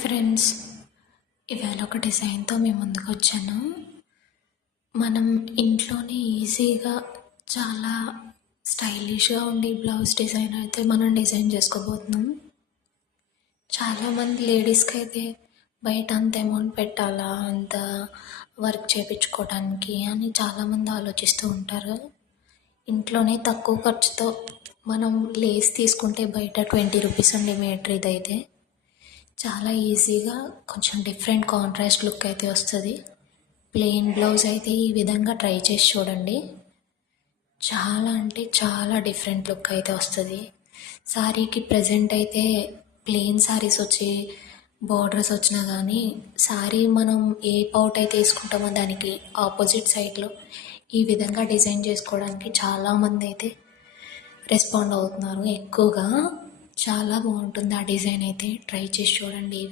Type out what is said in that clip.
Friends, ఇవాళ ఒక డిజైన్తో మీ ముందుకు వచ్చాను. మనం ఇంట్లోనే ఈజీగా చాలా స్టైలిష్గా ఉండి బ్లౌజ్ డిజైన్ అయితే మనం డిజైన్ చేసుకోబోతున్నాం. చాలామంది లేడీస్కి అయితే బయట అంత అమౌంట్ పెట్టాలా, అంత వర్క్ చేయించుకోవడానికి అని చాలామంది ఆలోచిస్తూ ఉంటారు. ఇంట్లోనే తక్కువ ఖర్చుతో మనం లేస్ తీసుకుంటే బయట 20 రూపీస్ అండి మీటర్. ఇదైతే చాలా ఈజీగా కొంచెం డిఫరెంట్ కాంట్రాస్ట్ లుక్ అయితే వస్తుంది. ప్లెయిన్ బ్లౌజ్ అయితే ఈ విధంగా ట్రై చేసి చూడండి. చాలా అంటే చాలా డిఫరెంట్ లుక్ అయితే వస్తుంది. శారీకి ప్రజెంట్ అయితే ప్లెయిన్ శారీస్ వచ్చి బార్డర్స్ వచ్చినా కానీ శారీ మనం ఏ పౌట్ అయితే వేసుకుంటామో దానికి ఆపోజిట్ సైడ్లో ఈ విధంగా డిజైన్ చేసుకోవడానికి చాలామంది అయితే రెస్పాండ్ అవుతున్నారు ఎక్కువగా. చాలా బాగుంటుంది ఆ డిజైన్ అయితే, ట్రై చేసి చూడండి.